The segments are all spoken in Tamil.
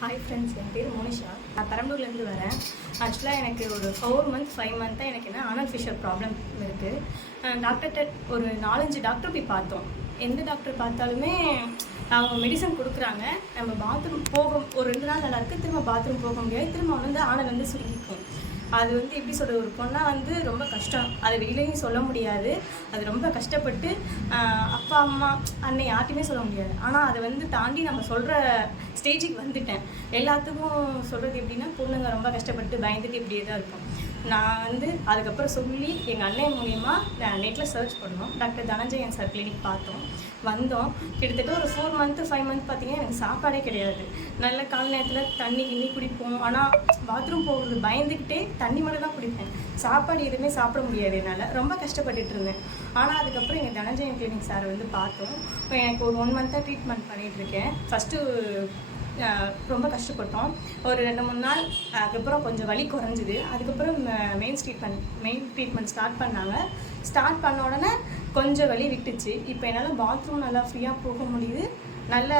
ஹாய் ஃப்ரெண்ட்ஸ், என் பேர் மோனிஷா. நான் பெரம்பலூர்லேருந்து வரேன். ஆக்சுவலாக எனக்கு ஒரு 4 மந்த்ஸ் 5 மந்த்தாக எனக்கு ஆனல் ஃபிஷர் ப்ராப்ளம் இருக்குது. டாக்டர்கிட்ட ஒரு 4-5 டாக்டர் போய் பார்த்தோம். எந்த டாக்டர் பார்த்தாலுமே அவங்க மெடிசன் கொடுக்குறாங்க. நம்ம பாத்ரூம் ஒரு 2 நாள் நல்லா இருக்குது, திரும்ப பாத்ரூம் போக முடியாது, திரும்ப ஆனல் சுருங்கிக்கும். அது எப்படி சொல்கிறது, ஒரு பொண்ணாக ரொம்ப கஷ்டம். அதை வெளியிலையும் சொல்ல முடியாது. அது ரொம்ப கஷ்டப்பட்டு அப்பா அம்மா அண்ணன் யார்ட்டையுமே சொல்ல முடியாது. ஆனால் அதை தாண்டி நம்ம சொல்கிற ஸ்டேஜுக்கு வந்துட்டேன். எல்லாத்துக்கும் சொல்கிறது எப்படின்னா, பொண்ணுங்க ரொம்ப கஷ்டப்பட்டு பயந்துட்டு இப்படியே தான் இருக்கும். நான் அதுக்கப்புறம் சொல்லி எங்கள் அண்ணன் மூலிமா நெட்டில் சர்ச் பண்ணோம். டாக்டர் தனஞ்சயன் சார் கிளினிக் பார்த்தோம், வந்தோம். கிட்டத்தட்ட ஒரு 4 மந்த்து 5 மந்த் பார்த்திங்கன்னா எனக்கு சாப்பாடே கிடையாது. நல்ல கால நேரத்தில் தண்ணி குடிப்போம். ஆனால் பாத்ரூம் போகிறது பயந்துக்கிட்டே தண்ணி மட்டும் தான் குடிப்பேன். சாப்பாடு எதுவுமே சாப்பிட முடியாது என்னால். ரொம்ப கஷ்டப்பட்டுட்டு இருந்தேன். ஆனால் அதுக்கப்புறம் எங்கள் தனஞ்சயன் கிளினிக் சார் பார்த்தோம். எனக்கு ஒரு 1 மந்த்தாக ட்ரீட்மெண்ட் பண்ணிகிட்ருக்கேன். ஃபஸ்ட்டு ரொம்ப கஷ்டப்பட்டோம். ஒரு 2-3 நாள் அதுக்கப்புறம் கொஞ்சம் வலி குறைஞ்சிது. அதுக்கப்புறம் மெயின் ட்ரீட்மெண்ட் ஸ்டார்ட் பண்ணாங்க. ஸ்டார்ட் பண்ண உடனே கொஞ்சம் வலி விட்டுச்சு. இப்போ என்னால் பாத்ரூம் நல்லா ஃப்ரீயாக போக முடியுது, நல்லா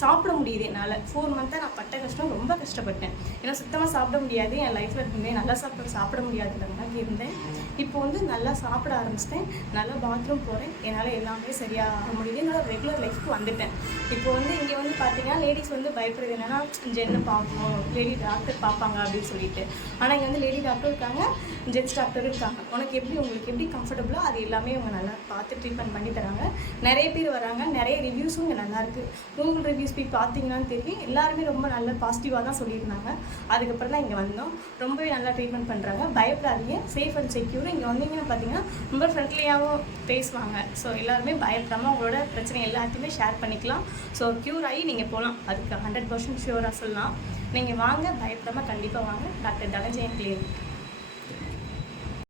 சாப்பிட முடியுது என்னால். 4 மந்த்தாக நான் பட்ட கஷ்டம், ரொம்ப கஷ்டப்பட்டேன். ஏன்னா சுத்தமாக சாப்பிட முடியாது. என் லைஃப்பில் இருக்கும்போது நல்லா சாப்பிட முடியாதுன்ற மாதிரி இருந்தேன். இப்போ நல்லா சாப்பிட ஆரம்பிச்சிட்டேன், நல்லா பாத்ரூம் போகிறேன். என்னால் எல்லாமே சரியாக முடியுது. என்னோட ரெகுலர் லைஃப்க்கு வந்துட்டேன். இப்போ இங்கே பார்த்தீங்கன்னா லேடிஸ் பயப்படுறது என்னென்னா, ஜென்னு பார்க்கணும், லேடி டாக்டர் பார்ப்பாங்க அப்படின்னு சொல்லிட்டு. ஆனால் இங்கே லேடி டாக்டர் இருக்காங்க, ஜென்ஸ் டாக்டரும் இருக்காங்க. உங்களுக்கு எப்படி கம்ஃபர்டபுளோ அது எல்லாமே அவங்க நல்லா பார்த்து ட்ரீட்மெண்ட் பண்ணி தராங்க. நிறைய பேர் வராங்க, நிறைய ரிவ்யூஸும் இங்கே நல்லாயிருக்கு. கூகுள் ரிவ்யூஸ் போய் பார்த்தீங்கன்னான்னு தெரியும், எல்லாருமே ரொம்ப நல்ல பாசிட்டிவாக தான் சொல்லியிருந்தாங்க. அதுக்கப்புறம் தான் இங்கே வந்தோம். ரொம்பவே நல்லா ட்ரீட்மெண்ட் பண்ணுறாங்க. பயப்படாதீங்க, சேஃப் அண்ட் செக்யூர். இங்கே வந்தீங்கன்னு பார்த்தீங்கன்னா ரொம்ப ஃப்ரெண்ட்லியாகவும் பேசுவாங்க. ஸோ எல்லாருமே பயப்படாமல் உங்களோட பிரச்சனை எல்லாத்தையுமே ஷேர் பண்ணிக்கலாம். ஸோ க்யூர் ஆகி நீங்கள் போகலாம். அதுக்கு 100% ஷியூராக சொல்லலாம். நீங்கள் வாங்க, பயப்படாமல் கண்டிப்பாக வாங்க. Doctor Dhananjayan clinic.